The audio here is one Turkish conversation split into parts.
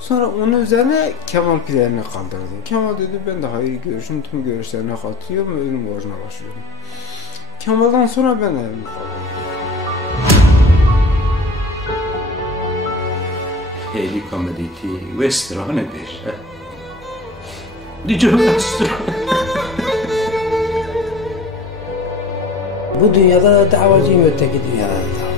Sonra onun üzerine Kemal planını kaldırdı. Kemal dedi ben de hayır görüşüm tüm görüşlerine katılıyorum ve ölüm borcuna başlıyorum. Kemal'dan sonra ben elimi kaldırdım. Heli komediti Westrane bir. Dice Westro. Bu dünyada da davacıyım, öteki dünyada da davacıyım.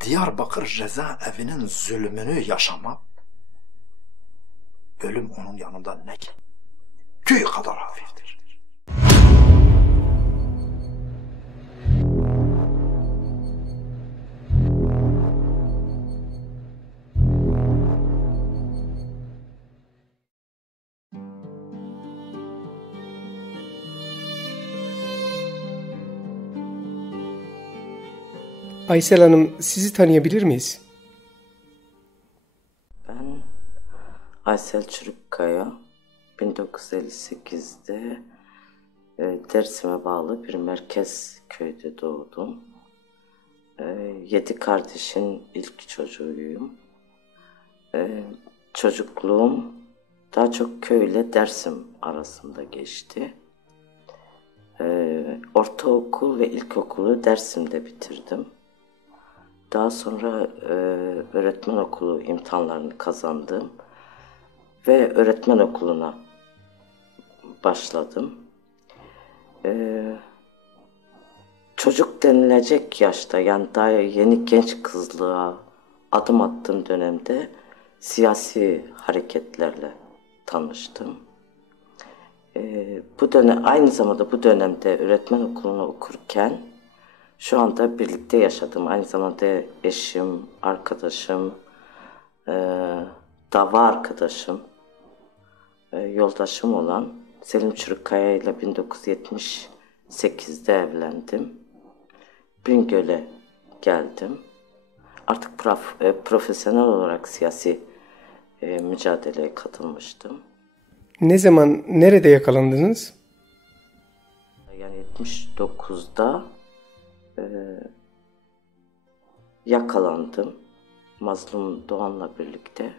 Diyarbakır cezaevinin zulmünü yaşamak, ölüm onun yanında ne ki? Tüy kadar hafiftir. Aysel Hanım, sizi tanıyabilir miyiz? Ben Aysel Çürükkaya, 1958'de Dersim'e bağlı bir merkez köyde doğdum. 7 kardeşin ilk çocuğuyum. Çocukluğum daha çok köyle Dersim arasında geçti. Ortaokul ve ilkokulu Dersim'de bitirdim. Daha sonra öğretmen okulu imtihanlarını kazandım ve öğretmen okuluna başladım. Çocuk denilecek yaşta, yani daha yeni genç kızlığa adım attığım dönemde siyasi hareketlerle tanıştım. Bu dönem, aynı zamanda bu dönemde öğretmen okulunu okurken şu anda birlikte yaşadım. Aynı zamanda eşim, arkadaşım, dava arkadaşım, yoldaşım olan Selim Çürükkaya ile 1978'de evlendim. Bingöl'e geldim. Artık profesyonel olarak siyasi mücadeleye katılmıştım. Ne zaman, nerede yakalandınız? Yani 79'da yakalandım. Mazlum Doğan'la birlikte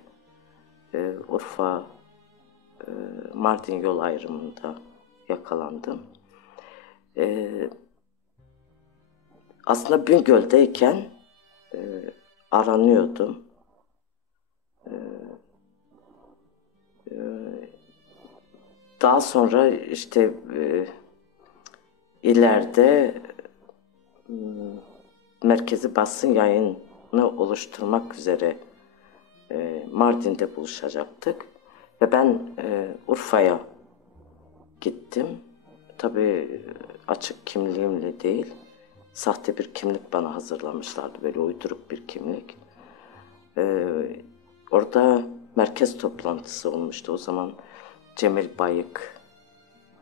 Urfa Mardin yol ayrımında yakalandım. Aslında Bingöl'deyken aranıyordum. Daha sonra işte ileride merkezi basın yayını oluşturmak üzere Mardin'de buluşacaktık. Ve ben Urfa'ya gittim. Tabii açık kimliğimle değil, sahte bir kimlik bana hazırlamışlardı. Böyle uyduruk bir kimlik. Orada merkez toplantısı olmuştu. O zaman Cemil Bayık,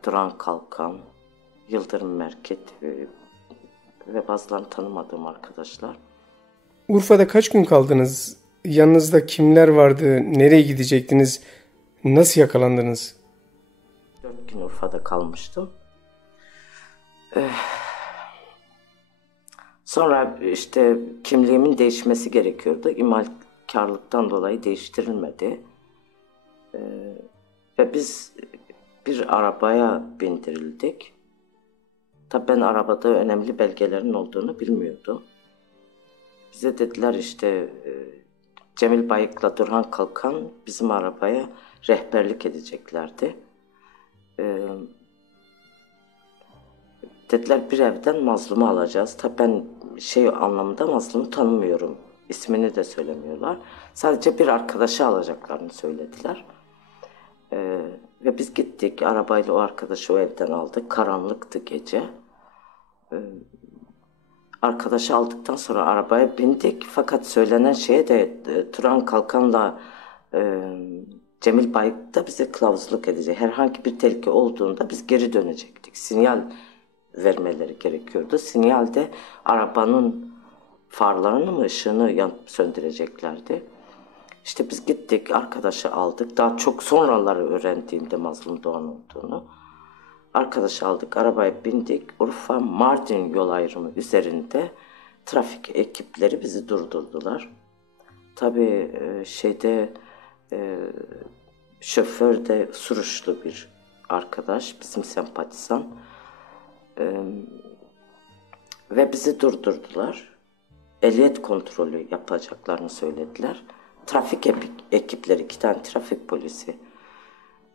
Duran Kalkan, Yıldırım Merket ve bazılarını tanımadığım arkadaşlar. Urfa'da kaç gün kaldınız? Yanınızda kimler vardı? Nereye gidecektiniz? Nasıl yakalandınız? 4 gün Urfa'da kalmıştım. Sonra işte kimliğimin değişmesi gerekiyordu. İmalkarlıktan dolayı değiştirilmedi. Ve biz bir arabaya bindirildik. Tabii ben arabada önemli belgelerin olduğunu bilmiyordum. Bize dediler işte Cemil Bayık'la Durhan Kalkan bizim arabaya rehberlik edeceklerdi. Dediler bir evden Mazlum'u alacağız. Tabii ben anlamında Mazlum'u tanımıyorum. İsmini de söylemiyorlar. Sadece bir arkadaşı alacaklarını söylediler. Ve biz gittik. Arabayla o arkadaşı o evden aldık. Karanlıktı gece. Arkadaşı aldıktan sonra arabaya bindik. Fakat söylenen şeye de Turan Kalkan'la Cemil Bayık da bize kılavuzluk edecek. Herhangi bir tehlike olduğunda biz geri dönecektik. Sinyal vermeleri gerekiyordu. Sinyalde arabanın farlarını mı ışığını söndüreceklerdi. İşte biz gittik, arkadaşı aldık. Daha çok sonraları öğrendiğimde Mazlum Doğan olduğunu. Arkadaşı aldık, arabaya bindik. Urfa Mardin yol ayrımı üzerinde trafik ekipleri bizi durdurdular. Tabii şoför de Suruçlu bir arkadaş, bizim sempatizan. Ve bizi durdurdular. Ehliyet kontrolü yapacaklarını söylediler. Trafik ekipleri, 2 tane trafik polisi.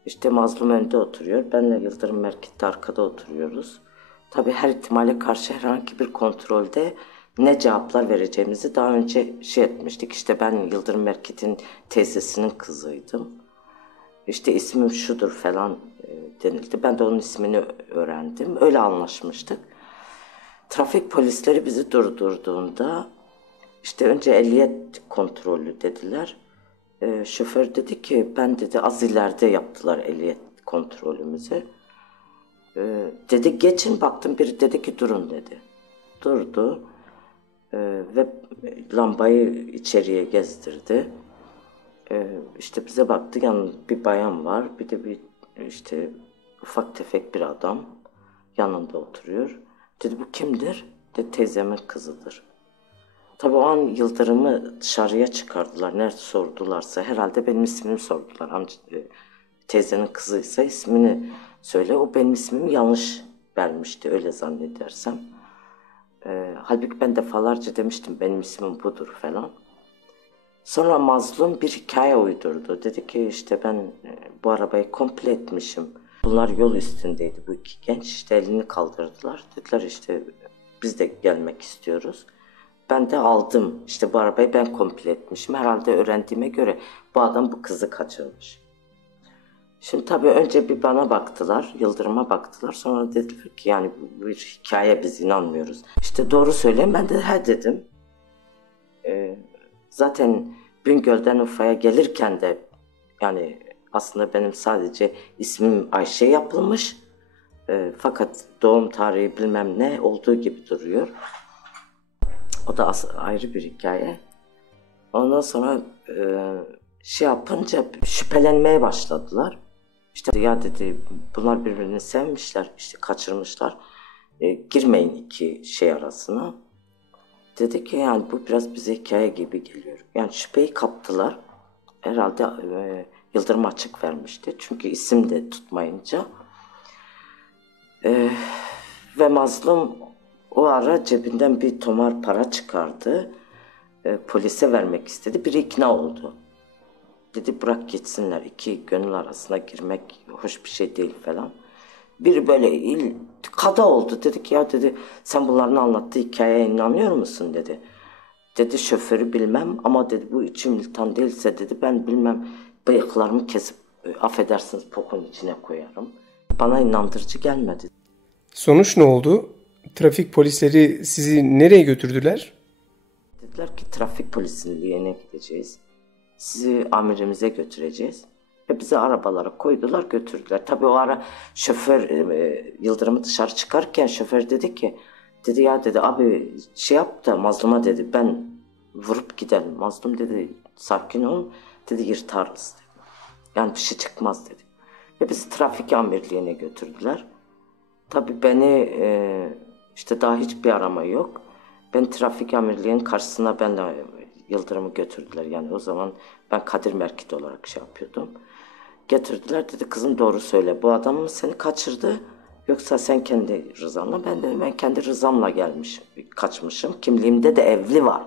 İşte Mazlum önde oturuyor. Benle Yıldırım Merkit arkada oturuyoruz. Tabii her ihtimale karşı herhangi bir kontrolde ne cevaplar vereceğimizi daha önce etmiştik. İşte ben Yıldırım Merkit'in teyzesinin kızıydım. İşte ismim şudur falan denildi. Ben de onun ismini öğrendim. Öyle anlaşmıştık. Trafik polisleri bizi durdurduğunda işte önce ehliyet kontrolü dediler. Şoför dedi ki ben dedi az ileride yaptılar ehliyet kontrolümüzü. Dedi geçin, baktım biri dedi ki durun dedi. Durdu ve lambayı içeriye gezdirdi. İşte bize baktı, yanında bir bayan var, bir de bir işte ufak tefek bir adam yanında oturuyor. Dedi bu kimdir? Dedi teyzemin kızıdır. Tabii o an Yıldırım'ı dışarıya çıkardılar. Nerede sordularsa herhalde benim ismimi sordular. Teyzenin kızıysa ismini söyle. O benim ismimi yanlış vermişti öyle zannedersem. Halbuki ben defalarca demiştim benim ismim budur falan. Sonra Mazlum bir hikaye uydurdu. Dedi ki işte ben bu arabayı komple etmişim. Bunlar yol üstündeydi bu 2 genç. İşte elini kaldırdılar. Dediler işte biz de gelmek istiyoruz. Ben de aldım. İşte bu arabayı ben komple etmişim. Herhalde öğrendiğime göre bu adam bu kızı kaçırmış. Şimdi tabii önce bir bana baktılar, Yıldırım'a baktılar. Sonra dediler ki yani bu bir hikaye, biz inanmıyoruz. İşte doğru söyleyin, ben de he dedim. Zaten Bingöl'den Urfa'ya gelirken de yani aslında benim sadece ismim Ayşe yapılmış. Fakat doğum tarihi bilmem ne olduğu gibi duruyor. O da ayrı bir hikaye. Ondan sonra yapınca şüphelenmeye başladılar. İşte ya dedi bunlar birbirini sevmişler, işte kaçırmışlar. Girmeyin 2 arasına. Dedi ki yani bu biraz bize hikaye gibi geliyor. Yani şüpheyi kaptılar. Herhalde Yıldırım açık vermişti. Çünkü isim de tutmayınca. Ve Mazlum o ara cebinden bir tomar para çıkardı. Polise vermek istedi. Biri ikna oldu. Dedi bırak geçsinler. 2 gönül arasına girmek hoş bir şey değil falan. Biri böyle kada oldu. Dedi ki ya dedi sen bunların anlattığı hikayeye inanıyor musun dedi. Dedi şoförü bilmem ama dedi bu içim militan değilse dedi ben bilmem bıyıklarımı kesip affedersiniz pokun içine koyarım. Bana inandırıcı gelmedi. Sonuç ne oldu? Trafik polisleri sizi nereye götürdüler? Dediler ki trafik polisliğine gideceğiz. Sizi amirimize götüreceğiz. Ve bizi arabalara koydular, götürdüler. Tabii o ara şoför Yıldırım'ı dışarı çıkarken şoför dedi ki dedi ya dedi abi yap da Mazlum'a dedi ben vurup gidelim. Mazlum dedi sakin ol dedi yırtarız dedi. Yani bir şey çıkmaz dedi. Ve bizi trafik amirliğine götürdüler. Tabii beni işte daha hiçbir arama yok. Ben trafik amirliğinin karşısına benle Yıldırım'ı götürdüler. Yani o zaman ben Kadir Merkit olarak yapıyordum. Getirdiler dedi kızım doğru söyle bu adam mı seni kaçırdı yoksa sen kendi rızanla? Ben dedim ben kendi rızamla kaçmışım. Kimliğimde de evli var.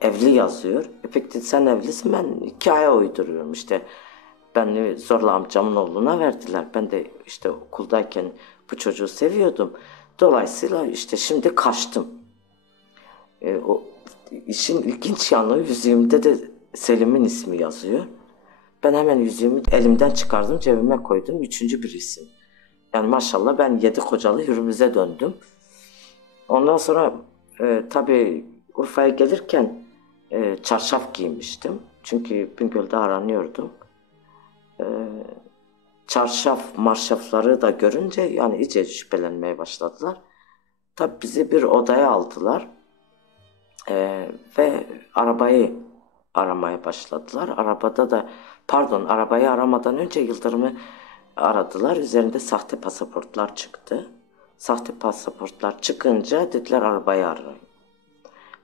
Evli yazıyor. Peki dedi sen evlisin, ben hikaye uyduruyorum işte. Beni zorla amcamın oğluna verdiler. Ben de işte okuldayken bu çocuğu seviyordum. Dolayısıyla işte şimdi kaçtım. O işin ilginç yanı yüzüğümde de Selim'in ismi yazıyor. Ben hemen yüzüğümü elimden çıkardım, cebime koydum. 3. bir isim. Yani maşallah ben 7 kocalı Hürmüz'e döndüm. Ondan sonra tabii Urfa'ya gelirken çarşaf giymiştim. Çünkü Bingöl'de aranıyordum. Çarşaf marşafları da görünce yani iyice şüphelenmeye başladılar. Tabii bizi bir odaya aldılar. Ve arabayı aramaya başladılar. Arabayı aramadan önce Yıldırım'ı aradılar. Üzerinde sahte pasaportlar çıktı. Sahte pasaportlar çıkınca dediler arabayı arayın.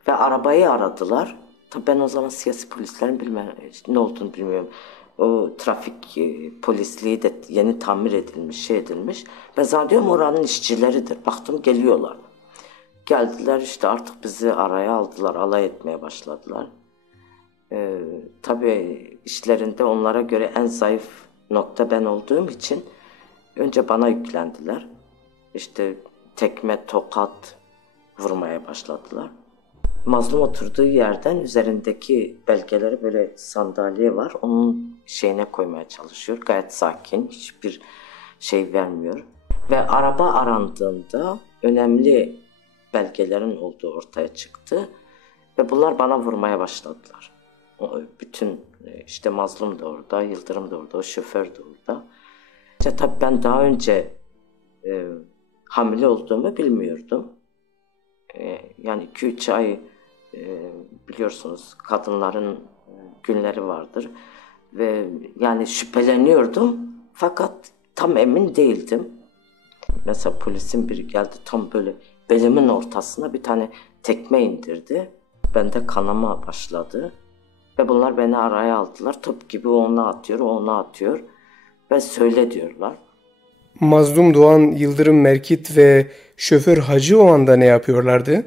Ve arabayı aradılar. Tabii ben o zaman siyasi polislerin ne olduğunu bilmiyorum. O trafik polisliği de yeni tamir edilmiş. Ben zannediyorum oranın işçileridir. Baktım geliyorlar. Geldiler işte artık bizi araya aldılar. Alay etmeye başladılar. Tabii işlerinde onlara göre en zayıf nokta ben olduğum için önce bana yüklendiler. İşte tekme, tokat vurmaya başladılar. Mazlum oturduğu yerden üzerindeki belgeleri böyle sandalye var. Onun şeyine koymaya çalışıyor. Gayet sakin. Hiçbir şey vermiyor. Ve araba arandığında önemli belgelerin olduğu ortaya çıktı. Ve bunlar bana vurmaya başladılar. Bütün işte Mazlum da orada, Yıldırım da orada, o şoför de orada. İşte tabii ben daha önce hamile olduğumu bilmiyordum. Yani 2-3 ay biliyorsunuz kadınların günleri vardır. Ve yani şüpheleniyordum fakat tam emin değildim. Mesela polisin biri geldi tam böyle belimin ortasına bir tane tekme indirdi. Bende kanama başladı. Ve bunlar beni araya aldılar. Top gibi o ona atıyor, o ona atıyor. Ve söyle diyorlar. Mazlum Doğan, Yıldırım Merkit ve şoför Hacı o anda ne yapıyorlardı?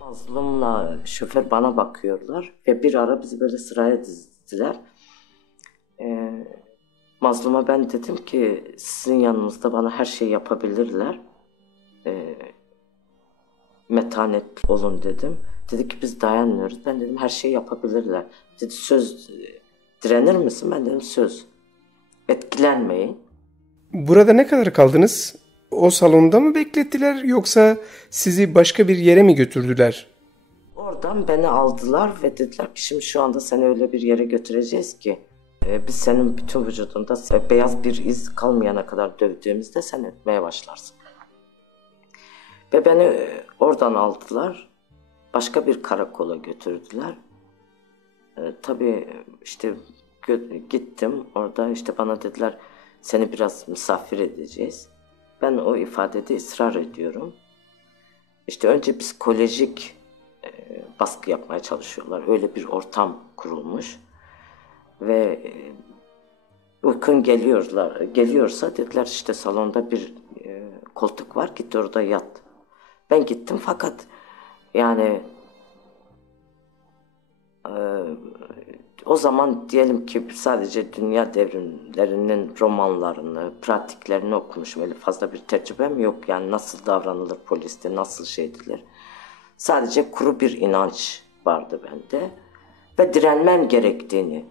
Mazlum'la şoför bana bakıyorlar. Ve bir ara bizi böyle sıraya dizdiler. Mazlum'a ben dedim ki sizin yanınızda bana her şeyi yapabilirler. Metanet olun dedim. Dedi ki biz dayanmıyoruz. Ben dedim her şeyi yapabilirler. Dedi söz direnir misin? Ben dedim söz. Etkilenmeyin. Burada ne kadar kaldınız? O salonda mı beklettiler yoksa sizi başka bir yere mi götürdüler? Oradan beni aldılar ve dediler ki şimdi şu anda seni öyle bir yere götüreceğiz ki biz senin bütün vücudunda beyaz bir iz kalmayana kadar dövdüğümüzde sen ötmeye başlarsın. Ve beni oradan aldılar. Başka bir karakola götürdüler. Tabii işte gittim orada işte bana dediler seni biraz misafir edeceğiz. Ben o ifadede ısrar ediyorum. İşte önce psikolojik baskı yapmaya çalışıyorlar. Öyle bir ortam kurulmuş. Ve uykun geliyorsa dediler işte salonda bir koltuk var git orada yat. Ben gittim fakat yani o zaman diyelim ki sadece dünya devrimlerinin romanlarını, pratiklerini okumuşum. Öyle fazla bir tecrübem yok. Yani nasıl davranılır poliste, nasıl şey edilir. Sadece kuru bir inanç vardı bende. Ve direnmem gerektiğini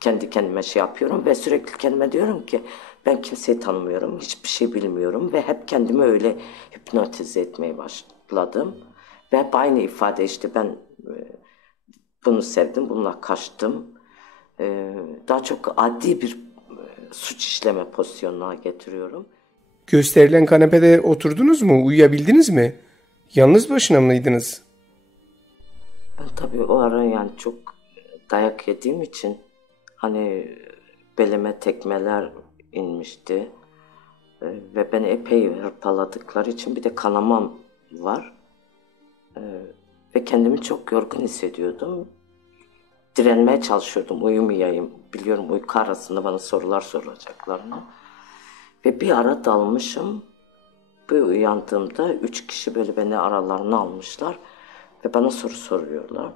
kendi kendime şey yapıyorum. Ve sürekli kendime diyorum ki ben kimseyi tanımıyorum, hiçbir şey bilmiyorum. Ve hep kendimi öyle hipnotize etmeye başladım. Ve hep aynı ifade işte ben bunu sevdim, bununla kaçtım. Daha çok adli bir suç işleme pozisyonuna getiriyorum. Gösterilen kanepede oturdunuz mu? Uyuyabildiniz mi? Yalnız başına mıydınız? Ben tabii o ara yani çok dayak yediğim için hani belime tekmeler inmişti. Ve beni epey hırpaladıkları için bir de kanamam var. Ve kendimi çok yorgun hissediyordum. Direnmeye çalışıyordum, uyumayayım. Biliyorum uyku arasında bana sorular soracaklarını. Ve bir ara dalmışım. Bir uyandığımda 3 kişi böyle beni aralarına almışlar. Ve bana soru soruyorlar.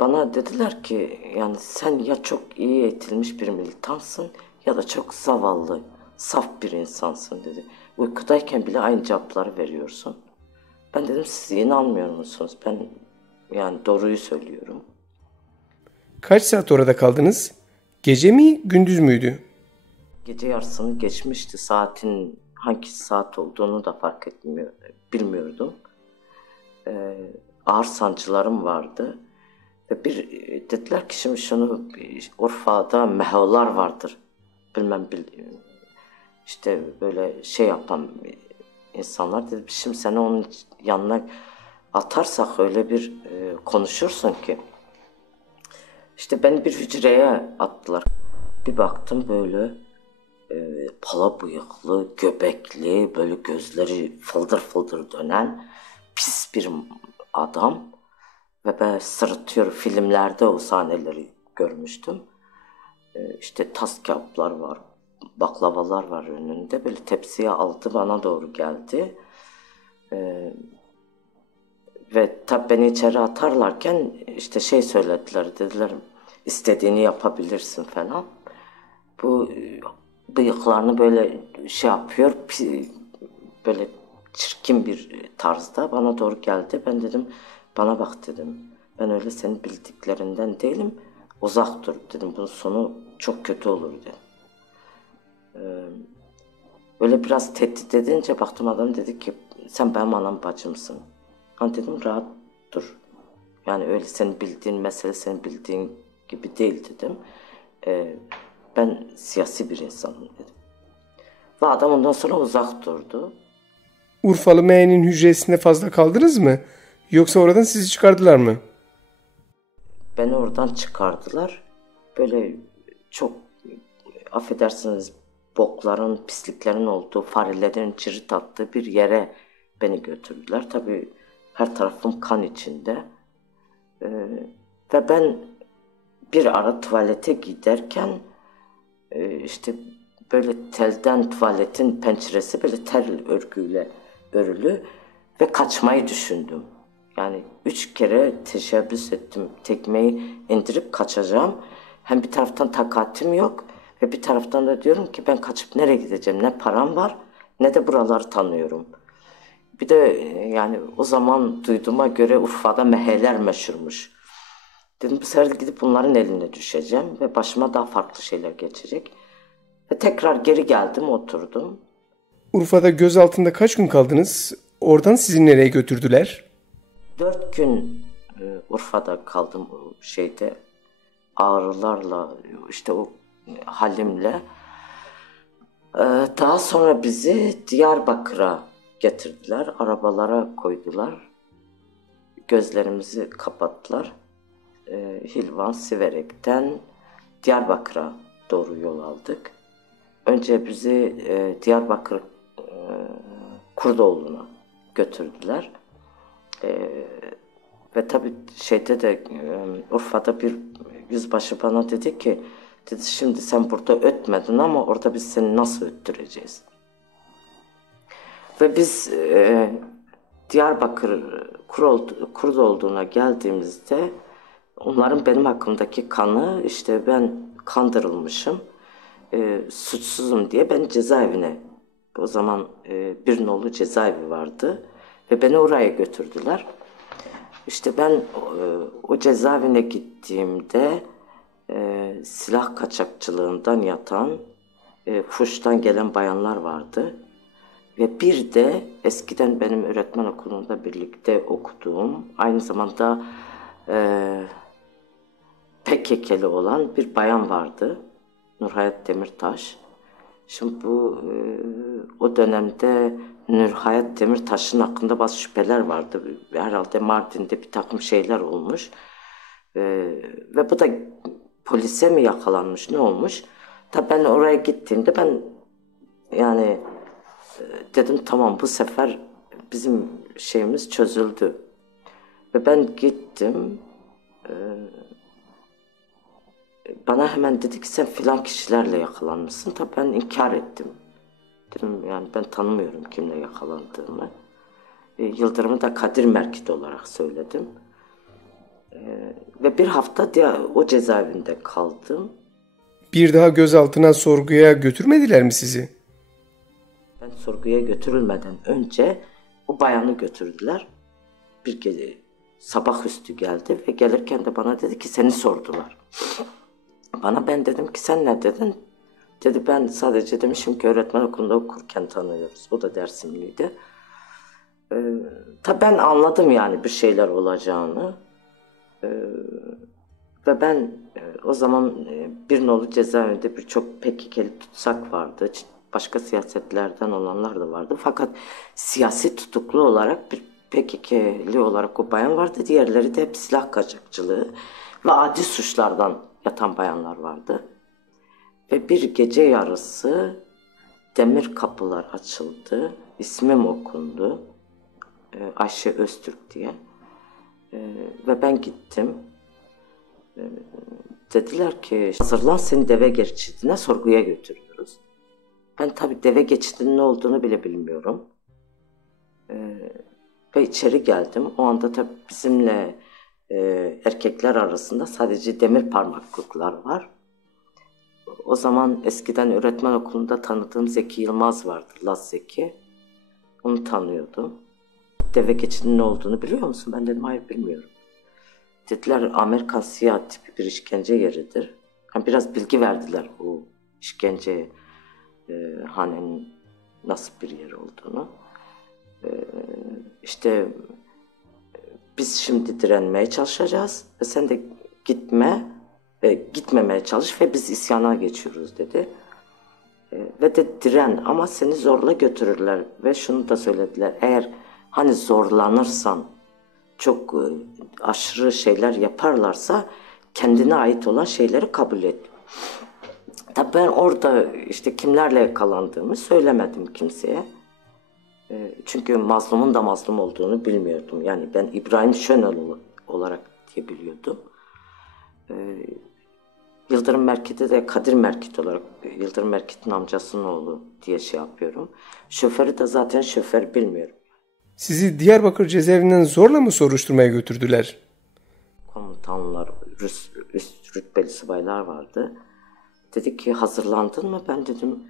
Bana dediler ki yani sen ya çok iyi eğitilmiş bir militansın ya da çok zavallı, saf bir insansın dedi. Uykudayken bile aynı cevapları veriyorsun. Ben dedim siz inanmıyor musunuz? Ben yani doğruyu söylüyorum. Kaç saat orada kaldınız? Gece mi, gündüz müydü? Gece yarısını geçmişti. Saatin hangi saat olduğunu da bilmiyordum. Ağır sancılarım vardı. Ve dediler ki şimdi şunu Urfa'da meholar vardır. Bilmem işte böyle şey yapan insanlar dedi. Şimdi seni onun yanına atarsak öyle bir konuşursun ki. İşte beni bir hücreye attılar. Bir baktım böyle pala bıyıklı, göbekli, böyle gözleri fıldır fıldır dönen pis bir adam. Ve ben sırıtıyor, filmlerde o sahneleri görmüştüm. İşte tas kağıtlar var, baklavalar var önünde. Böyle tepsiye aldı, bana doğru geldi. Ve tabii beni içeri atarlarken işte şey söylediler, dediler istediğini yapabilirsin falan. Bu bıyıklarını böyle şey yapıyor, böyle çirkin bir tarzda bana doğru geldi. Ben dedim, bana bak dedim, ben öyle senin bildiklerinden değilim, uzak dur dedim, bunun sonu çok kötü olur dedim. Öyle biraz tehdit edince baktım, adam dedi ki sen benim anam bacımsın. Ha dedim, rahat dur. Yani öyle senin bildiğin mesele senin bildiğin gibi değil dedim. Ben siyasi bir insanım dedim. Ve adam ondan sonra uzak durdu. Urfalı M'nin hücresinde fazla kaldınız mı? Yoksa oradan sizi çıkardılar mı? Beni oradan çıkardılar. Böyle çok affedersiniz bokların, pisliklerin olduğu, farelerin cirit attığı bir yere beni götürdüler. Tabii her tarafım kan içinde. Ve ben bir ara tuvalete giderken işte böyle telden tuvaletin penceresi böyle tel örgüyle örülü ve kaçmayı düşündüm. Yani 3 kere teşebbüs ettim. Tekmeyi indirip kaçacağım. Hem bir taraftan takatim yok ve bir taraftan da diyorum ki ben kaçıp nereye gideceğim? Ne param var ne de buraları tanıyorum. Bir de yani o zaman duyduğuma göre Urfa'da meheler meşhurmuş. Dedim bu sefer gidip bunların eline düşeceğim ve başıma daha farklı şeyler geçecek. Ve tekrar geri geldim, oturdum. Urfa'da gözaltında kaç gün kaldınız? Oradan sizi nereye götürdüler? 4 gün Urfa'da kaldım ağrılarla, işte o halimle. Daha sonra bizi Diyarbakır'a getirdiler, arabalara koydular. Gözlerimizi kapattılar. Hilvan, Siverek'ten Diyarbakır'a doğru yol aldık. Önce bizi Diyarbakır Kurdoğlu'na götürdüler. Ve tabii Urfa'da bir yüzbaşı bana dedi ki, dedi şimdi sen burada ötmedin ama orada biz seni nasıl öttüreceğiz? Ve biz Diyarbakır Kurdoğlu'na geldiğimizde onların benim hakkımdaki kanı, işte ben kandırılmışım, suçsuzum diye beni cezaevine, o zaman bir nolu cezaevi vardı ve beni oraya götürdüler. İşte ben o cezaevine gittiğimde silah kaçakçılığından yatan, Fuş'tan gelen bayanlar vardı. Ve bir de eskiden benim öğretmen okulunda birlikte okuduğum, aynı zamanda PKK'li olan bir bayan vardı. Nurhayat Demirtaş. Şimdi o dönemde Nurhayat Demirtaş'ın hakkında bazı şüpheler vardı. Herhalde Mardin'de bir takım şeyler olmuş. Ve bu da polise mi yakalanmış, ne olmuş? Tabii ben oraya gittiğimde ben yani dedim tamam, bu sefer bizim şeyimiz çözüldü. Ve ben gittim. Bana hemen dedi ki sen filan kişilerle yakalanmışsın. Tabii ben inkar ettim. Dedim yani ben tanımıyorum kimle yakalandığımı. Yıldırım'ı da Kadir Merkit olarak söyledim. Ve bir hafta o cezaevinde kaldım. Bir daha gözaltına, sorguya götürmediler mi sizi? Ben sorguya götürülmeden önce o bayanı götürdüler. Bir gece sabahüstü geldi ve gelirken de bana dedi ki seni sordular. Ben dedim ki sen ne dedin? Dedi ben sadece demişim ki öğretmen okulunda okurken tanıyoruz. O da Dersimliydi. Tabii ben anladım yani bir şeyler olacağını. Ve ben o zaman bir nolu cezaevinde birçok PKK'li tutsak vardı. Başka siyasetlerden olanlar da vardı. Fakat siyasi tutuklu olarak PKK'li olarak o bayan vardı. Diğerleri de hep silah kaçakçılığı ve adi suçlardan yatan bayanlar vardı. Ve bir gece yarısı demir kapılar açıldı. İsmim okundu. Ayşe Öztürk diye. Ve ben gittim. Dediler ki hazırlan, seni deve geçidine sorguya götürüyoruz. Ben tabii deve geçidinin ne olduğunu bile bilmiyorum. Ve içeri geldim. O anda tabii bizimle erkekler arasında sadece demir parmaklıklar var. O zaman eskiden öğretmen okulunda tanıdığım Zeki Yılmaz vardı. Laz Zeki. Onu tanıyordum. Deve geçidinin ne olduğunu biliyor musun? Ben dedim hayır bilmiyorum. Dediler Amerikan siyah tipi bir işkence yeridir. Yani biraz bilgi verdiler bu işkence hanenin nasıl bir yer olduğunu. İşte biz şimdi direnmeye çalışacağız ve sen de gitmemeye çalış ve biz isyana geçiyoruz dedi. Ve de diren ama seni zorla götürürler ve şunu da söylediler. Eğer hani zorlanırsan çok aşırı şeyler yaparlarsa kendine ait olan şeyleri kabul et. Tabii ben orada işte kimlerle yakalandığımı söylemedim kimseye. Çünkü mazlumun da mazlum olduğunu bilmiyordum. Yani ben İbrahim Şönel olarak diye biliyordum. Yıldırım Merkit'e de Kadir Merkit olarak, Yıldırım Merkit'in amcasının oğlu diye şey yapıyorum. Şoförü de zaten şoför bilmiyorum. Sizi Diyarbakır cezaevinden zorla mı soruşturmaya götürdüler? Komutanlar, üst rütbeli subaylar vardı. Dedi ki hazırlandın mı? Ben dedim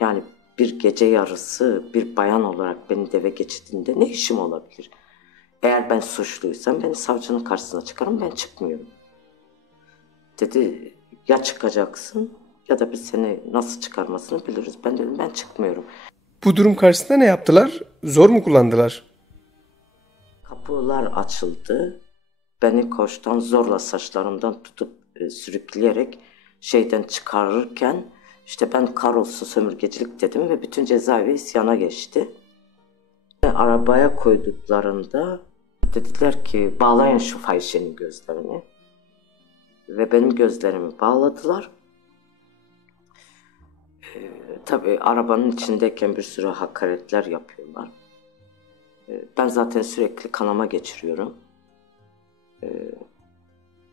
yani bir gece yarısı bir bayan olarak beni deve geçidinde ne işim olabilir? Eğer ben suçluysam beni savcının karşısına çıkarım, ben çıkmıyorum. Dedi ya çıkacaksın ya da biz seni nasıl çıkarmasını biliriz. Ben dedim ben çıkmıyorum. Bu durum karşısında ne yaptılar? Zor mu kullandılar? Kapılar açıldı. Beni koğuştan zorla saçlarımdan tutup sürükleyerek şeyden çıkarırken işte ben kahrolsun sömürgecilik dedim ve bütün cezaevi isyana geçti. Arabaya koyduklarında dediler ki bağlayın şu fahişenin gözlerini. Ve benim gözlerimi bağladılar. Tabii arabanın içindeyken bir sürü hakaretler yapıyorlar. Ben zaten sürekli kanama geçiriyorum.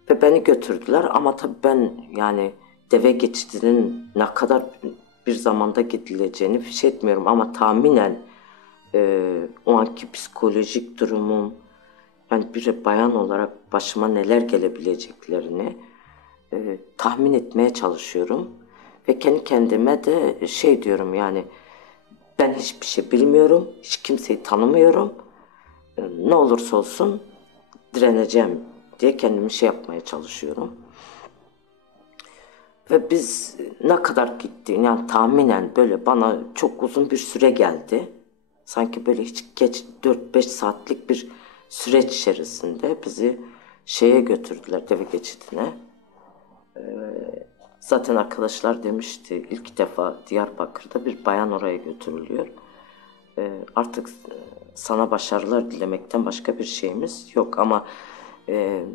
Ve beni götürdüler ama tabii ben yani deve geçidinin ne kadar bir zamanda gidileceğini bir şey etmiyorum ama tahminen o anki psikolojik durumum, yani bir bayan olarak başıma neler gelebileceklerini tahmin etmeye çalışıyorum. Ve kendi kendime de şey diyorum yani ben hiçbir şey bilmiyorum, hiç kimseyi tanımıyorum. Ne olursa olsun direneceğim diye kendimi şey yapmaya çalışıyorum. Ve biz ne kadar gittiğini yani tahminen böyle bana çok uzun bir süre geldi. Sanki böyle hiç geç 4-5 saatlik bir süreç içerisinde bizi şeye götürdüler, deve geçidine. Zaten arkadaşlar demişti ilk defa Diyarbakır'da bir bayan oraya götürülüyor. Artık sana başarılar dilemekten başka bir şeyimiz yok ama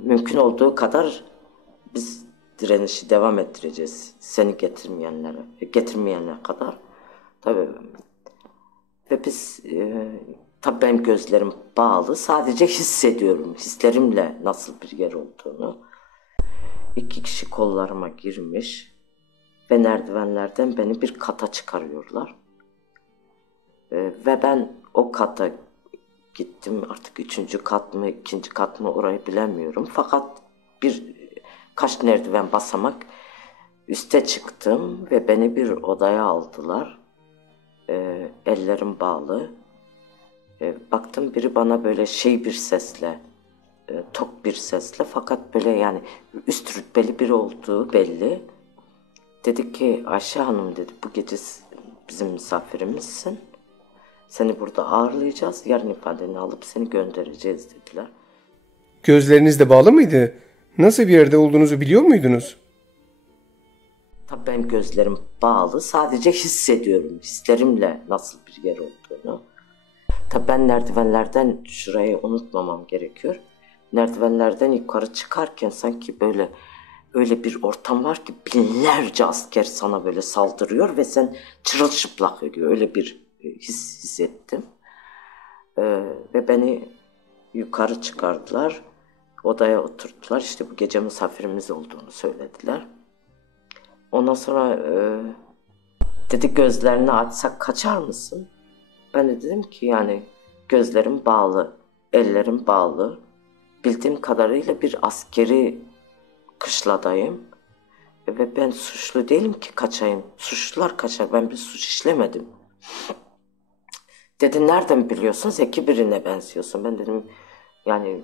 mümkün olduğu kadar biz direnişi devam ettireceğiz seni getirmeyenlere kadar. Tabii ve biz tabii benim gözlerim bağlı, sadece hissediyorum hislerimle nasıl bir yer olduğunu. 2 kişi kollarıma girmiş ve merdivenlerden beni bir kata çıkarıyorlar. Ve ben o kata gittim. Artık 3. kat mı, 2. kat mı orayı bilemiyorum. Fakat birkaç merdiven basamak üste çıktım ve beni bir odaya aldılar. Ellerim bağlı. Baktım biri bana böyle bir sesle, tok bir sesle fakat böyle yani üst rütbeli biri olduğu belli. Dedi ki Ayşe Hanım dedi bu gece bizim misafirimizsin. Seni burada ağırlayacağız. Yarın ifadeni alıp seni göndereceğiz dediler. Gözleriniz de bağlı mıydı? Nasıl bir yerde olduğunuzu biliyor muydunuz? Tabii benim gözlerim bağlı. Sadece hissediyorum. Hislerimle nasıl bir yer olduğunu. Tabii ben merdivenlerden, şurayı unutmamam gerekiyor. Merdivenlerden yukarı çıkarken sanki böyle öyle bir ortam var ki binlerce asker sana böyle saldırıyor ve sen çırılçıplak ölüyor. Öyle bir hissettim. Ve beni yukarı çıkardılar. Odaya oturttular. İşte bu gece misafirimiz olduğunu söylediler. Ondan sonra dedi gözlerini açsak kaçar mısın? Ben de dedim ki yani gözlerim bağlı, ellerim bağlı. Bildiğim kadarıyla bir askeri kışladayım. Ve ben suçlu değilim ki kaçayım. Suçlular kaçar. Ben bir suç işlemedim. Dedi nereden biliyorsun? Zeki birine benziyorsun. Ben dedim yani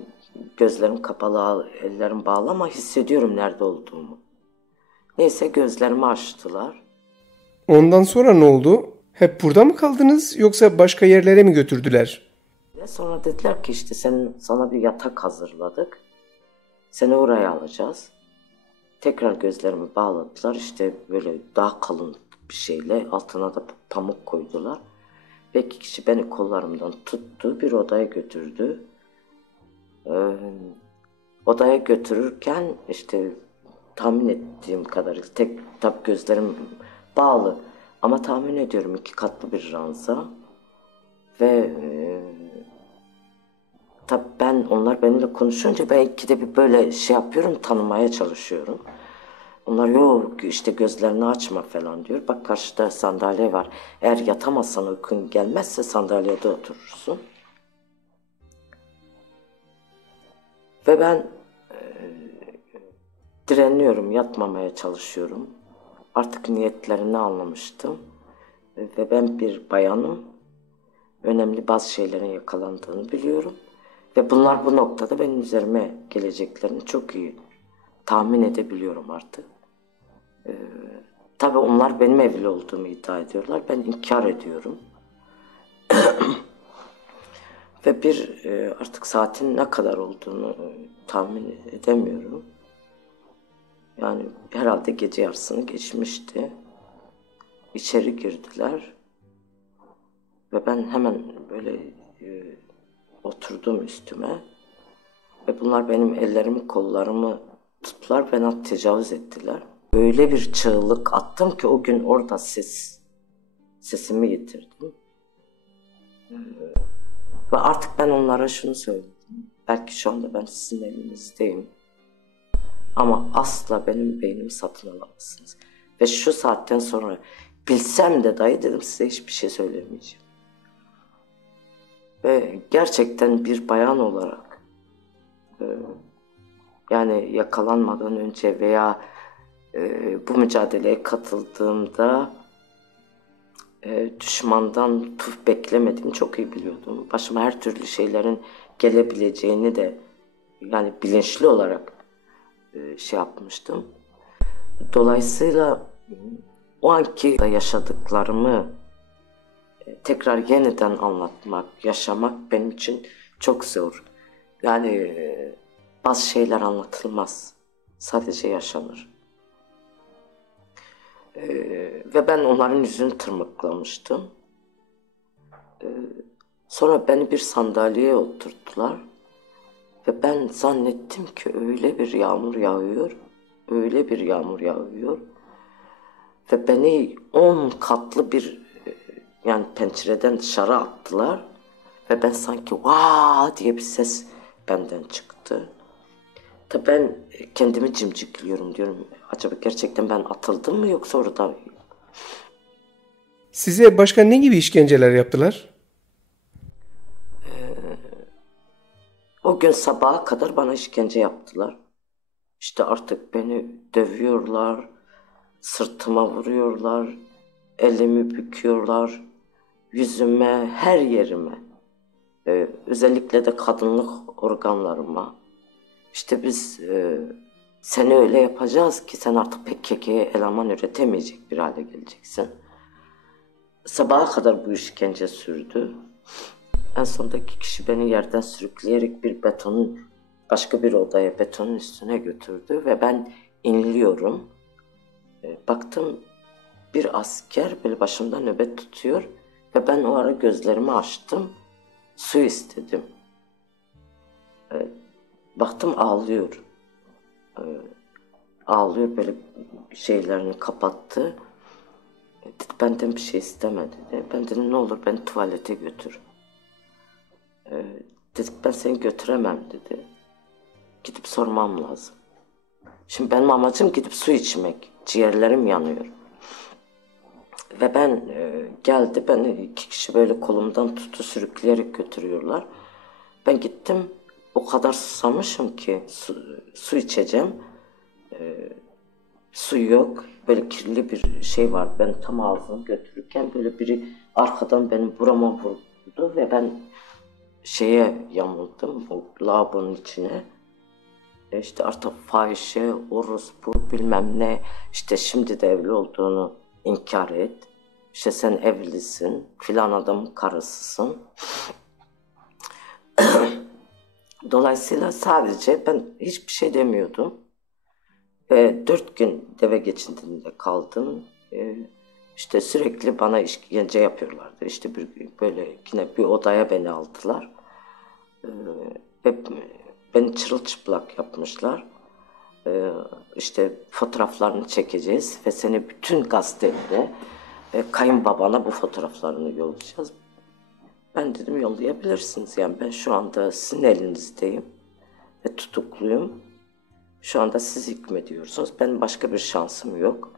gözlerim kapalı, ellerim bağlı ama hissediyorum nerede olduğumu. Neyse gözlerimi açtılar. Ondan sonra ne oldu? Hep burada mı kaldınız yoksa başka yerlere mi götürdüler? Ve sonra dediler ki işte sana bir yatak hazırladık. Seni oraya alacağız. Tekrar gözlerimi bağladılar. İşte böyle daha kalın bir şeyle altına da pamuk koydular. Ve 2 kişi beni kollarımdan tuttu. Bir odaya götürdü. Odaya götürürken işte tahmin ettiğim kadarıyla tabi gözlerim bağlı. Ama tahmin ediyorum 2 katlı bir ranza. Ve tabi onlar benimle konuşunca ben ikide bir böyle şey yapıyorum, tanımaya çalışıyorum. Onlar yok işte gözlerini açma falan diyor. Bak karşıda sandalye var. Eğer yatamazsan uykun gelmezse sandalyede oturursun. Ve ben direniyorum, yatmamaya çalışıyorum. Artık niyetlerini anlamıştım. Ve ben bir bayanım. Önemli bazı şeylerin yakalandığını biliyorum. Ve bunlar bu noktada benim üzerime geleceklerini çok iyi tahmin edebiliyorum artık. Tabii onlar benim evli olduğumu iddia ediyorlar. Ben inkar ediyorum. Ve artık saatin ne kadar olduğunu tahmin edemiyorum. Yani herhalde gece yarısını geçmişti. İçeri girdiler. Ve ben hemen böyle oturdum üstüme. Ve bunlar benim ellerimi, kollarımı tuttular, bana tecavüz ettiler. Öyle bir çığlık attım ki o gün orada sesimi yitirdim. Ve artık ben onlara şunu söyledim. Belki şu anda ben sizin elinizdeyim. Ama asla benim beynimi satın alamazsınız. Ve şu saatten sonra bilsem de dahi dedim size hiçbir şey söylemeyeceğim. Ve gerçekten bir bayan olarak yani yakalanmadan önce veya bu mücadeleye katıldığımda düşmandan tuf beklemediğimi çok iyi biliyordum. Başıma her türlü şeylerin gelebileceğini de yani bilinçli olarak şey yapmıştım. Dolayısıyla o anki yaşadıklarımı tekrar yeniden anlatmak, yaşamak benim için çok zor. Yani bazı şeyler anlatılmaz. Sadece yaşanır. Ve ben onların yüzünü tırmıklamıştım. Sonra beni bir sandalyeye oturttular. Ve ben zannettim ki öyle bir yağmur yağıyor. Öyle bir yağmur yağıyor. Ve beni 10 katlı bir yani pencereden dışarı attılar. Ve ben sanki vaa diye bir ses benden çıktı. Tabii ben kendimi cimcikliyorum diyorum. Acaba gerçekten ben atıldım mı yoksa orada mıyım? Size başka ne gibi işkenceler yaptılar? O gün sabaha kadar bana işkence yaptılar. İşte artık beni dövüyorlar, sırtıma vuruyorlar, elimi büküyorlar, yüzüme, her yerime. Özellikle de kadınlık organlarıma. İşte biz seni öyle yapacağız ki sen artık PKK'ye eleman üretemeyecek bir hale geleceksin. Sabaha kadar bu işkence sürdü. En sonunda 2 kişi beni yerden sürükleyerek başka bir odaya betonun üstüne götürdü ve ben inliyorum. Baktım bir asker böyle başımda nöbet tutuyor ve ben o ara gözlerimi açtım Su istedim. Baktım ağlıyor. Ağlıyor, böyle şeylerini kapattı. Dedi, benden bir şey isteme dedi. Ben dedim ne olur beni tuvalete götür. Dedik ben seni götüremem dedi. Gidip sormam lazım. Şimdi benim amacım gidip su içmek. Ciğerlerim yanıyor. Ve ben geldi, beni 2 kişi böyle kolumdan tutu sürükleyerek götürüyorlar. Ben gittim, o kadar susamışım ki su içeceğim. Su yok, böyle kirli bir şey var. Ben tam ağzımı götürürken böyle biri arkadan benim burama vurdu ve ben şeye yamuldım, o lavabonun içine. İşte artık fahişe, orospu bilmem ne, işte şimdi de evli olduğunu inkar et. İşte sen evlisin, filan adamın karısısın. Dolayısıyla sadece ben hiçbir şey demiyordum. 4 gün deve geçidinde kaldım. İşte sürekli bana işkence yapıyorlardı. İşte böyle yine bir odaya beni aldılar. Ve beni çırılçıplak yapmışlar. İşte fotoğraflarını çekeceğiz ve seni bütün gazetede kayınbabana bu fotoğraflarını yollayacağız. Ben dedim yollayabilirsiniz. Yani ben şu anda sizin elinizdeyim ve tutukluyum. Şu anda siz hükmediyorsunuz. Benim başka bir şansım yok.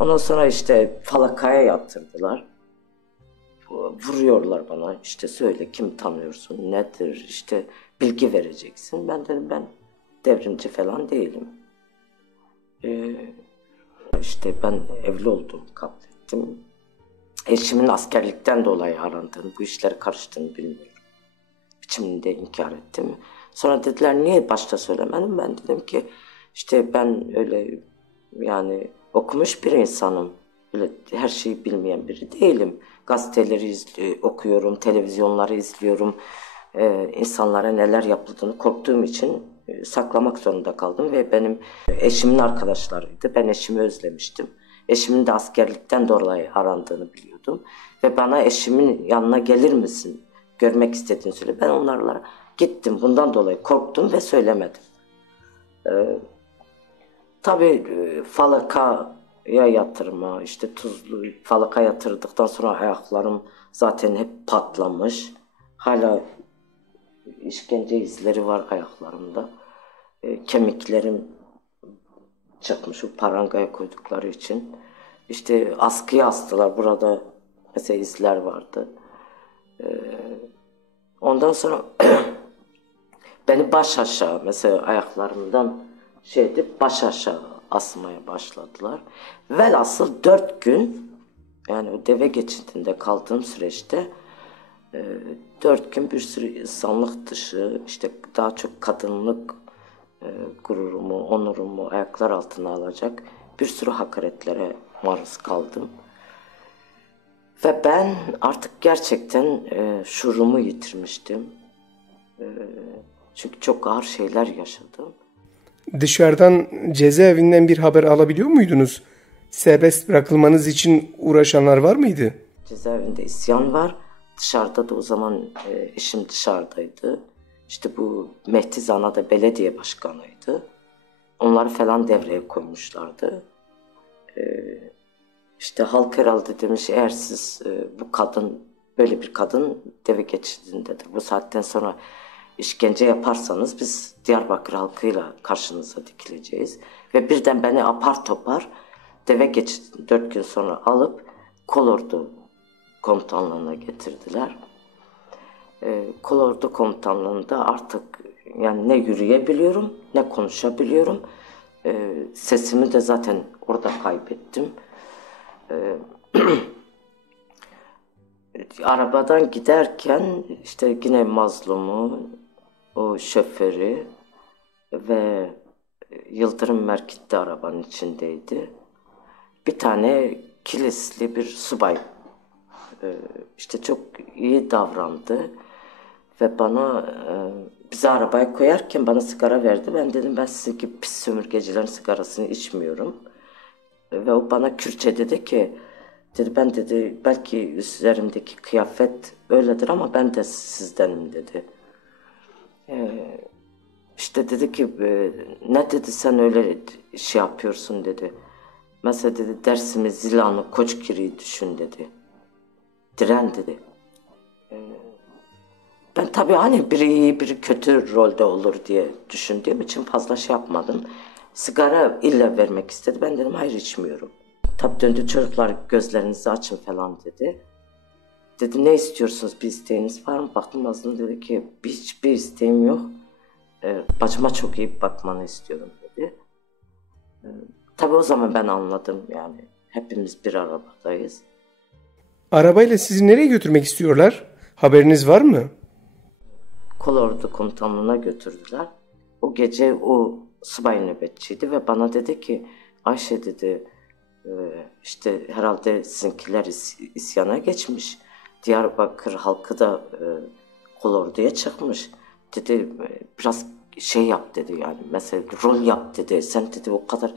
Ondan sonra işte falakaya yatırdılar. Vuruyorlar bana. İşte söyle kim tanıyorsun, nedir, işte bilgi vereceksin. Ben dedim ben devrimci falan değilim. İşte ben evli olduğumu kabul ettim. Eşimin askerlikten dolayı arandığını, bu işlere karıştığını bilmiyorum. Biçiminde inkar ettim. Sonra dediler niye başta söylemedim? Ben dedim ki işte ben öyle yani okumuş bir insanım. Öyle her şeyi bilmeyen biri değilim. Gazeteleri okuyorum, televizyonları izliyorum. İnsanlara neler yapıldığını korktuğum için saklamak zorunda kaldım ve benim eşimin arkadaşlarıydı. Ben eşimi özlemiştim. Eşimin de askerlikten dolayı arandığını biliyordum. Ve bana eşimin yanına gelir misin? Görmek istediğini söyle. Ben onlarla gittim. Bundan dolayı korktum ve söylemedim. Tabii falakaya yatırma, işte tuzlu falaka yatırdıktan sonra ayaklarım zaten hep patlamış. Hala işkence izleri var ayaklarımda. Kemiklerim çıkmış o parangaya koydukları için. İşte askıya astılar. Burada mesela izler vardı. Ondan sonra beni baş aşağı mesela ayaklarımdan baş aşağı asmaya başladılar. Velhasıl 4 gün yani o deve geçidinde kaldığım süreçte 4 gün bir sürü insanlık dışı, işte daha çok kadınlık gururumu, onurumu ayaklar altına alacak bir sürü hakaretlere maruz kaldım. Ve ben artık gerçekten şuurumu yitirmiştim. Çünkü çok ağır şeyler yaşadım. Dışarıdan cezaevinden bir haber alabiliyor muydunuz? Serbest bırakılmanız için uğraşanlar var mıydı? Cezaevinde isyan var. Dışarıda da o zaman eşim dışarıdaydı. İşte bu Mehdi Zana da belediye başkanıydı. Onları falan devreye koymuşlardı. İşte halk herhalde demiş eğer siz bu kadın, böyle bir kadın deve geçidindedir. Bu saatten sonra işkence yaparsanız biz Diyarbakır halkıyla karşınıza dikileceğiz. Ve birden beni apar topar deve geçidini 4 gün sonra alıp Kolordu komutanlığına getirdiler. Kolordu komutanlığında artık yani ne yürüyebiliyorum ne konuşabiliyorum. Sesimi de zaten orada kaybettim. Arabadan giderken işte yine mazlumu, o şoförü ve Yıldırım Merkit de arabanın içindeydi. Bir tane kilisli bir subay işte çok iyi davrandı ve bana bizi arabaya koyarken bana sigara verdi. Ben dedim ben sizin gibi pis sömürgecilerin sigarasını içmiyorum. Ve o bana Kürtçe dedi ki Dedi ben dedi belki üzerimdeki kıyafet öyledir ama ben de sizdenim dedi. İşte dedi ki ne dedi sen öyle şey yapıyorsun dedi. Mesela dedi Dersim'i, Zilan'ı, Koçgiri'yi düşün dedi. Diren dedi. Ben tabii hani biri iyi biri kötü rolde olur diye düşündüğüm için fazla şey yapmadım. Sigara illa vermek istedi. Ben dedim hayır içmiyorum. Tabii döndü çocuklar gözlerinizi açın falan dedi. Dedi ne istiyorsunuz bir isteğiniz var mı? Baktım Mazlum dedi ki hiçbir isteğim yok. Bacıma çok iyi bakmanı istiyorum dedi. Tabii o zaman ben anladım yani hepimiz bir arabadayız. Arabayla sizi nereye götürmek istiyorlar? Haberiniz var mı? Kolordu komutanlığına götürdüler. O gece o subay nöbetçiydi ve bana dedi ki Ayşe dedi işte herhalde sizinkiler isyana geçmiş. Diyarbakır halkı da kolorduya çıkmış. Dedi biraz şey yap dedi yani mesela rol yap dedi. Sen dedi o kadar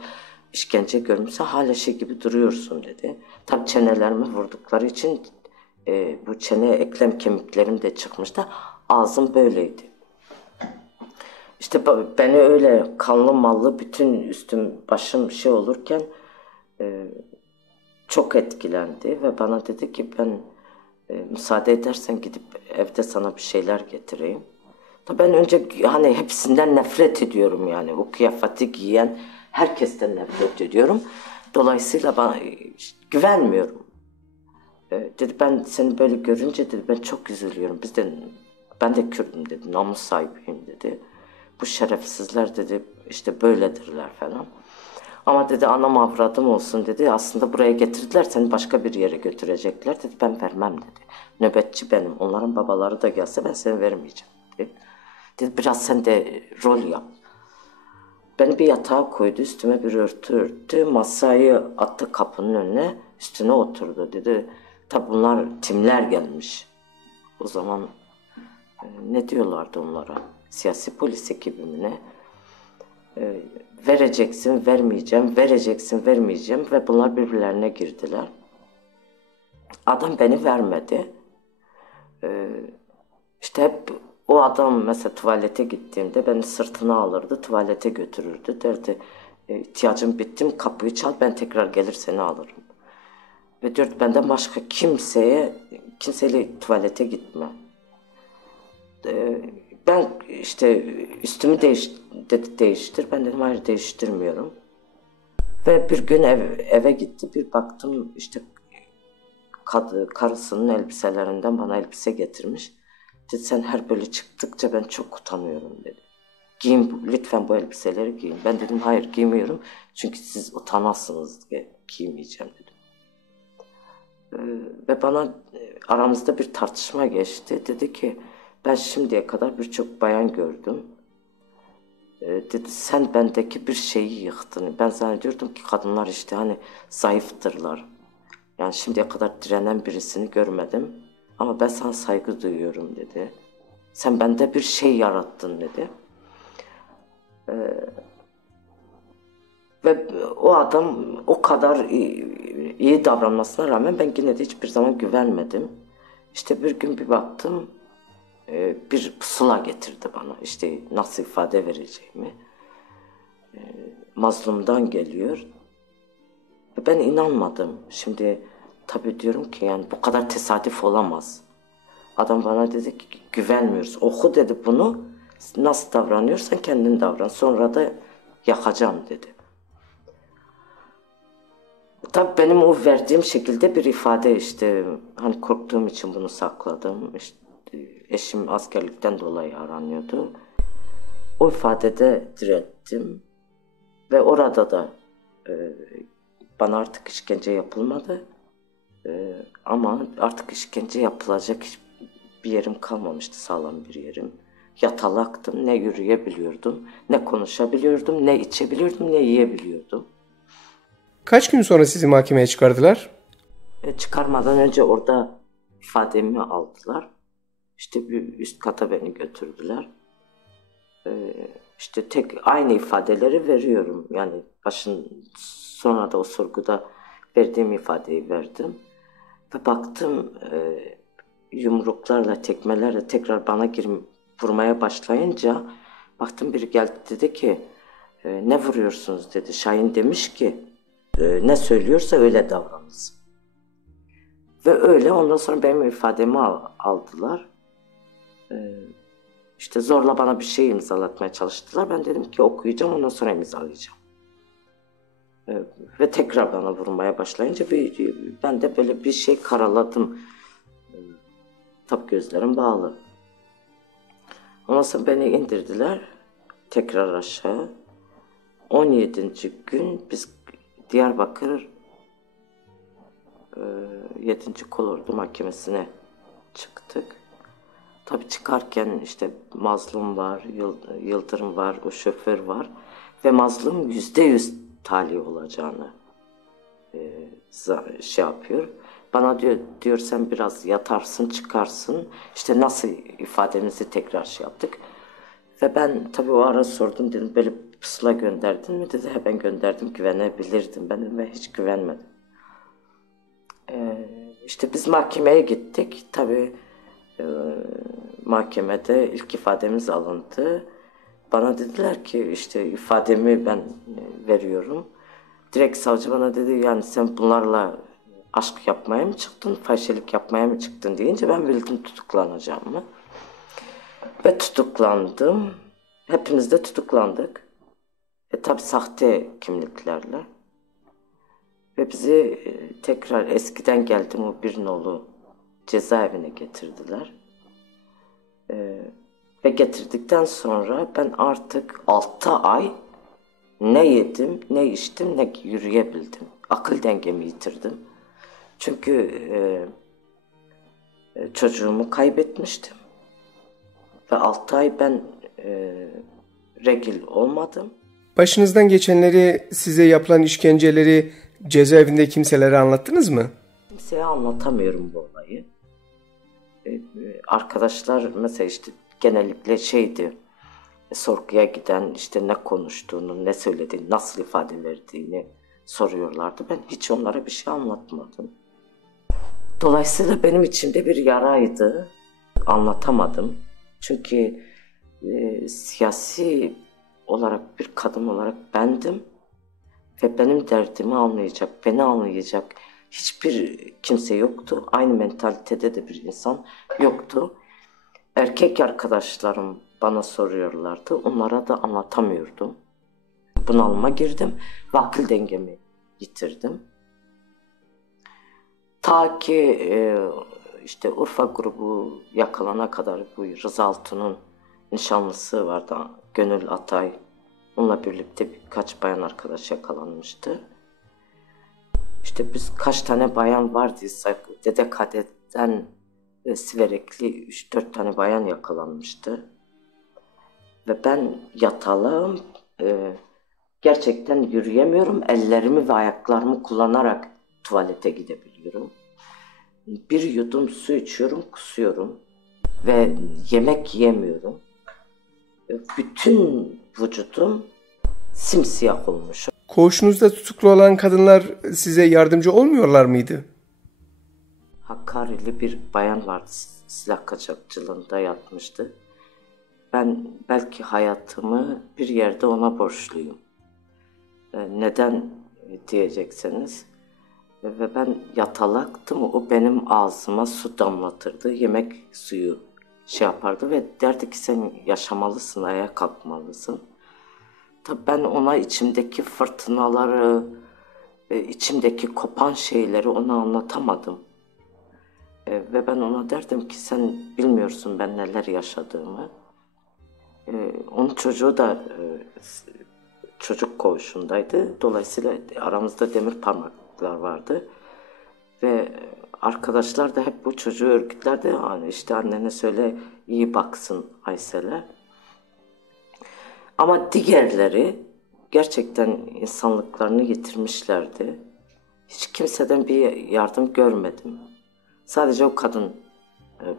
işkence görmüşse hala şey gibi duruyorsun dedi. Tabii çenelerimi vurdukları için bu çene eklem kemiklerim de çıkmış da ağzım böyleydi. İşte beni öyle kanlı mallı bütün üstüm başım şey olurken çok etkilendi ve bana dedi ki ben müsaade edersen gidip evde sana bir şeyler getireyim. Tabii ben önce hani hepsinden nefret ediyorum yani o kıyafeti giyen herkesten nefret ediyorum. Dolayısıyla bana güvenmiyorum. Dedi ben seni böyle görünce dedi ben çok üzülüyorum. Ben de Kürdüm dedi, namus sahibiyim dedi. Bu şerefsizler dedi işte böyledirler falan. Ama dedi anam avradım olsun dedi. Aslında buraya getirdiler seni başka bir yere götürecekler dedi. Ben vermem dedi. Nöbetçi benim. Onların babaları da gelse ben seni vermeyeceğim dedi. Dedi biraz sen de rol yap. Beni bir yatağa koydu. Üstüme bir örtü örttü. Masayı attı kapının önüne. Üstüne oturdu dedi. Tabi bunlar timler gelmiş. O zaman ne diyorlardı onlara? Siyasi polis ekibi mi ne? Vereceksin, vermeyeceğim, vereceksin, vermeyeceğim ve bunlar birbirlerine girdiler. Adam beni vermedi. İşte hep o adam mesela tuvalete gittiğimde beni sırtına alırdı, tuvalete götürürdü. Derdi ihtiyacım bitti, kapıyı çal ben tekrar gelir seni alırım. Ve diyordu benden başka kimseyle tuvalete gitme. Ben işte üstümü değiştir. Ben dedim hayır değiştirmiyorum. Ve bir gün eve gitti. Bir baktım işte karısının elbiselerinden bana elbise getirmiş. Dedi sen her böyle çıktıkça ben çok utanıyorum dedi. Giyin lütfen bu elbiseleri giyin. Ben dedim hayır giymiyorum. Çünkü siz utanmazsınız diye giymeyeceğim dedim. Ve bana aramızda bir tartışma geçti. Dedi ki ben şimdiye kadar birçok bayan gördüm. Dedi sen bendeki bir şeyi yıktın. Ben zannediyordum ki kadınlar işte hani zayıftırlar. Yani şimdiye kadar direnen birisini görmedim. Ama ben sana saygı duyuyorum dedi. Sen bende bir şey yarattın dedi. Ve o adam o kadar iyi davranmasına rağmen ben yine de hiçbir zaman güvenmedim. İşte bir gün bir baktım bir pusula getirdi bana. İşte nasıl ifade vereceğimi. Mazlum'dan geliyor. Ben inanmadım. Şimdi tabii diyorum ki yani bu kadar tesadüf olamaz. Adam bana dedi ki güvenmiyoruz. Oku dedi bunu. Nasıl davranıyorsan kendin davran. Sonra da yakacağım dedi. Tabii benim o verdiğim şekilde bir ifade işte hani korktuğum için bunu sakladım. İşte eşim askerlikten dolayı aranıyordu. O ifadede direttim ve orada da bana artık işkence yapılmadı. Ama artık işkence yapılacak bir yerim kalmamıştı, sağlam bir yerim. Yatalaktım, ne yürüyebiliyordum, ne konuşabiliyordum, ne içebiliyordum, ne yiyebiliyordum. Kaç gün sonra sizi mahkemeye çıkardılar? Çıkarmadan önce orada ifademi aldılar. İşte bir üst kata beni götürdüler. İşte aynı ifadeleri veriyorum. Yani sonra da o sorguda verdiğim ifadeyi verdim. Ve baktım yumruklarla, tekmelerle tekrar bana vurmaya başlayınca baktım biri geldi dedi ki ne vuruyorsunuz dedi. Şahin demiş ki ne söylüyorsa öyle davranırsın. Ve öyle ondan sonra benim ifademi aldılar. İşte zorla bana bir şey imzalatmaya çalıştılar. Ben dedim ki okuyacağım ondan sonra imzalayacağım. Ve tekrar bana vurmaya başlayınca ben de böyle bir şey karaladım. Tabii gözlerim bağlı. Ondan sonra beni indirdiler tekrar aşağı. 17. gün biz Diyarbakır 7. Kolordu Mahkemesi'ne çıktık. Tabii çıkarken işte Mazlum var, Yıldırım var, o şoför var ve Mazlum %100 tahliye olacağını şey yapıyor. Bana diyor sen biraz yatarsın, çıkarsın. İşte nasıl ifademizi tekrar şey yaptık. Ve ben tabii o ara sordum dedim böyle pusula gönderdin mi dedi. Ben gönderdim, güvenebilirdim. Ben dedim, hiç güvenmedim. İşte biz mahkemeye gittik. Tabii mahkemede ilk ifademiz alındı. Bana dediler ki işte ifademi ben veriyorum. Direkt savcı bana dedi yani sen bunlarla aşk yapmaya mı çıktın, fahişelik yapmaya mı çıktın deyince ben bildim tutuklanacağımı. Ve tutuklandım. Hepimiz de tutuklandık. Tabii sahte kimliklerle. Ve bizi tekrar eskiden geldim o bir nolu cezaevine getirdiler. Ve getirdikten sonra ben artık 6 ay ne yedim, ne içtim, ne yürüyebildim. Akıl dengemi yitirdim. Çünkü çocuğumu kaybetmiştim. Ve 6 ay ben regl olmadım. Başınızdan geçenleri, size yapılan işkenceleri cezaevinde kimselere anlattınız mı? Kimseye anlatamıyorum bu olayı. Arkadaşlar mesela işte genellikle sorguya giden işte ne konuştuğunu, ne söylediğini, nasıl ifade verdiğini soruyorlardı. Ben hiç onlara bir şey anlatmadım. Dolayısıyla benim içimde bir yaraydı. Anlatamadım. Çünkü siyasi olarak bir kadın olarak bendim. Ve benim derdimi anlayacak, beni anlayacak hiçbir kimse yoktu. Aynı mentalitede de bir insan yoktu. Erkek arkadaşlarım bana soruyorlardı. Onlara da anlatamıyordum. Bunalıma girdim ve akıl dengemi yitirdim. Ta ki işte Urfa grubu yakalana kadar bu Rıza Altun'un nişanlısı vardı. Gönül Atay. Onunla birlikte birkaç bayan arkadaş yakalanmıştı. İşte biz kaç tane bayan vardıysak Dede Kadet'ten Siverekli 3-4 tane bayan yakalanmıştı. Ve ben yatalağım, gerçekten yürüyemiyorum. Ellerimi ve ayaklarımı kullanarak tuvalete gidebiliyorum. Bir yudum su içiyorum, kusuyorum ve yemek yemiyorum. Bütün vücudum simsiyah olmuş. Koğuşunuzda tutuklu olan kadınlar size yardımcı olmuyorlar mıydı? Hakkari'li bir bayan vardı, silah kaçakçılığında yatmıştı. Ben belki hayatımı bir yerde ona borçluyum. Neden diyecekseniz. Ve ben yatalaktım, o benim ağzıma su damlatırdı, yemek suyu yapardı ve derdi ki sen yaşamalısın, ayağa kalkmalısın. Tabii ben ona içimdeki fırtınaları, içimdeki kopan şeyleri ona anlatamadım. Ve ben ona derdim ki sen bilmiyorsun ben neler yaşadığımı. Onun çocuğu da çocuk koğuşundaydı. Dolayısıyla aramızda demir parmaklıklar vardı. Ve arkadaşlar da hep bu çocuğu örgütlerdi. Yani işte annene söyle iyi baksın Aysel'e. Ama diğerleri gerçekten insanlıklarını yitirmişlerdi. Hiç kimseden bir yardım görmedim. Sadece o kadın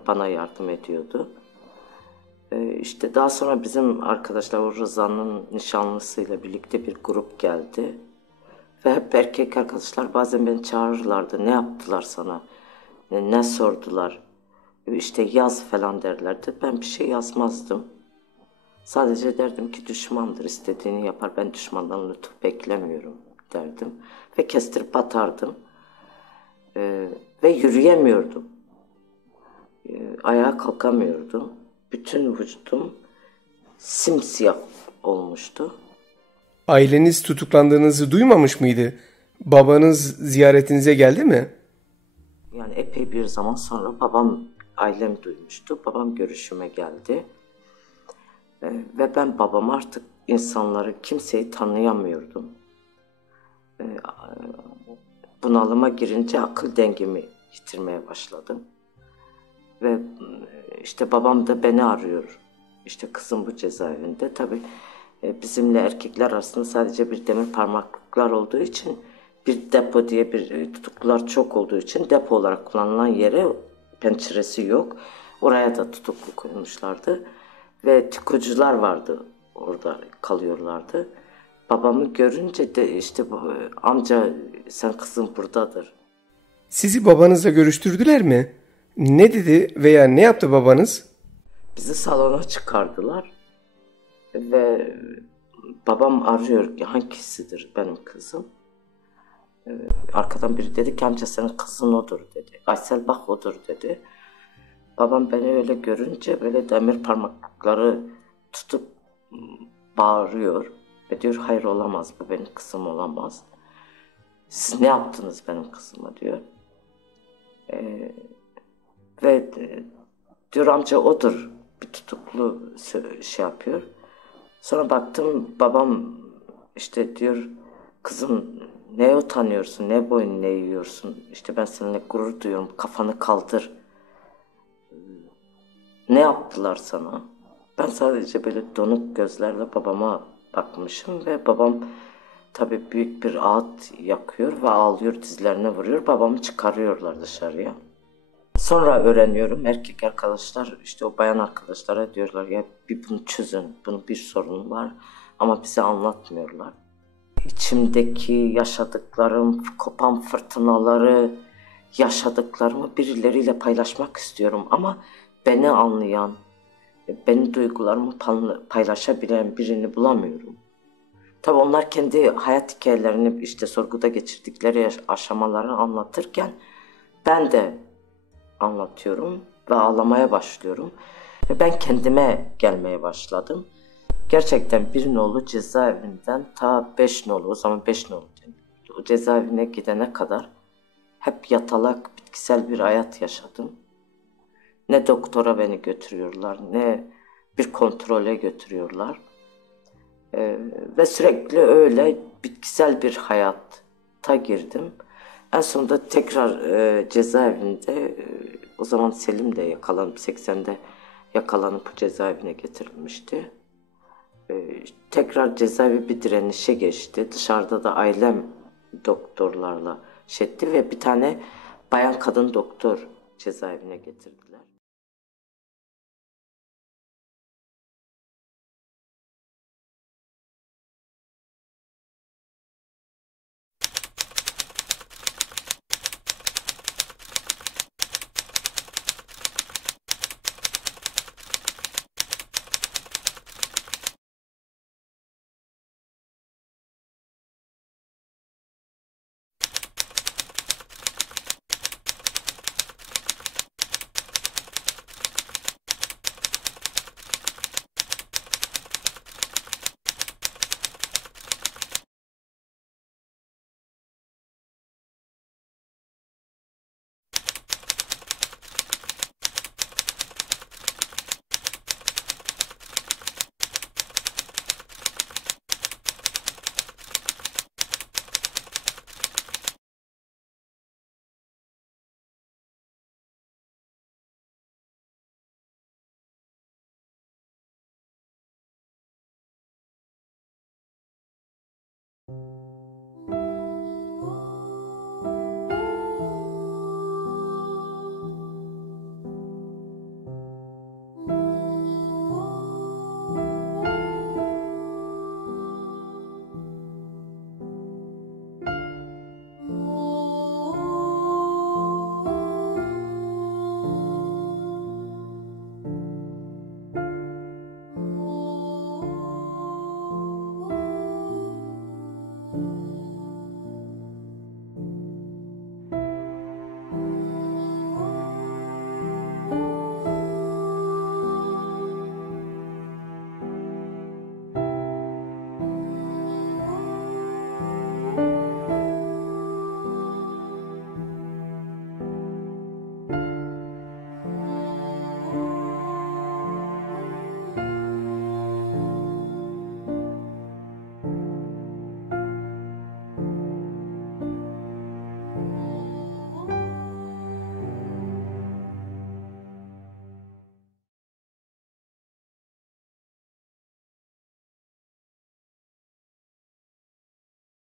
bana yardım ediyordu. İşte daha sonra bizim arkadaşlar o Rıza'nın nişanlısıyla birlikte bir grup geldi. Ve hep erkek arkadaşlar bazen beni çağırırlardı. Ne yaptılar sana? Ne sordular? İşte yaz falan derlerdi. Ben bir şey yazmazdım. Sadece derdim ki düşmandır, istediğini yapar. Ben düşmandan lütuf beklemiyorum derdim. Ve kestirip atardım. Ve yürüyemiyordum. Ayağa kalkamıyordum. Bütün vücudum simsiyah olmuştu. Aileniz tutuklandığınızı duymamış mıydı? Babanız ziyaretinize geldi mi? Yani epey bir zaman sonra ailem duymuştu. Babam görüşüme geldi. Ve ben babam artık insanları, kimseyi tanıyamıyordum. Bunalıma girince akıl dengemi yitirmeye başladım. Ve işte babam da beni arıyor. İşte kızım bu cezaevinde. Tabii bizimle erkekler arasında sadece bir demir parmaklıklar olduğu için, bir depo diye bir tutuklular çok olduğu için depo olarak kullanılan yere penceresi yok. Oraya da tutuklu koymuşlardı. Ve tikocular vardı, orada kalıyorlardı. Babamı görünce de işte amca sen kızın buradadır. Sizi babanızla görüştürdüler mi? Ne dedi veya ne yaptı babanız? Bizi salona çıkardılar ve babam arıyor hangisidir benim kızım. Arkadan biri dedi ki amca senin kızın odur dedi. Aysel bak odur dedi. Babam beni öyle görünce böyle demir parmaklıkları tutup bağırıyor. Ve diyor hayır olamaz, bu benim kızım olamaz. Siz ne yaptınız benim kızıma diyor. Ve diyor amca odur, bir tutuklu şey yapıyor. Sonra baktım babam işte diyor kızım neye utanıyorsun, ne boyun ne yiyorsun, işte ben seninle gurur duyuyorum, kafanı kaldır. Ne yaptılar sana? Ben sadece böyle donuk gözlerle babama bakmışım ve babam tabii büyük bir ağıt yakıyor ve ağlıyor, dizlerine vuruyor. Babamı çıkarıyorlar dışarıya. Sonra öğreniyorum erkek arkadaşlar, işte o bayan arkadaşlara diyorlar ya bir bunu çözün, bunun bir sorunu var ama bize anlatmıyorlar. İçimdeki yaşadıklarım, kopan fırtınaları, yaşadıklarımı birileriyle paylaşmak istiyorum ama beni anlayan, benim duygularımı paylaşabilen birini bulamıyorum. Tabii onlar kendi hayat hikayelerini işte sorguda geçirdikleri aşamaları anlatırken ben de anlatıyorum ve ağlamaya başlıyorum. Ve ben kendime gelmeye başladım. Gerçekten bir nolu cezaevinden ta 5 nolu, o zaman 5 nolu o cezaevine gidene kadar hep yatalak, bitkisel bir hayat yaşadım. Ne doktora beni götürüyorlar, ne bir kontrole götürüyorlar. Ve sürekli öyle bitkisel bir hayata girdim. En sonunda tekrar cezaevinde, o zaman Selim de yakalanıp 80'de yakalanıp cezaevine getirilmişti. Tekrar cezaevi bir direnişe geçti. Dışarıda da ailem doktorlarla etti ve bir tane bayan kadın doktor cezaevine getirdi.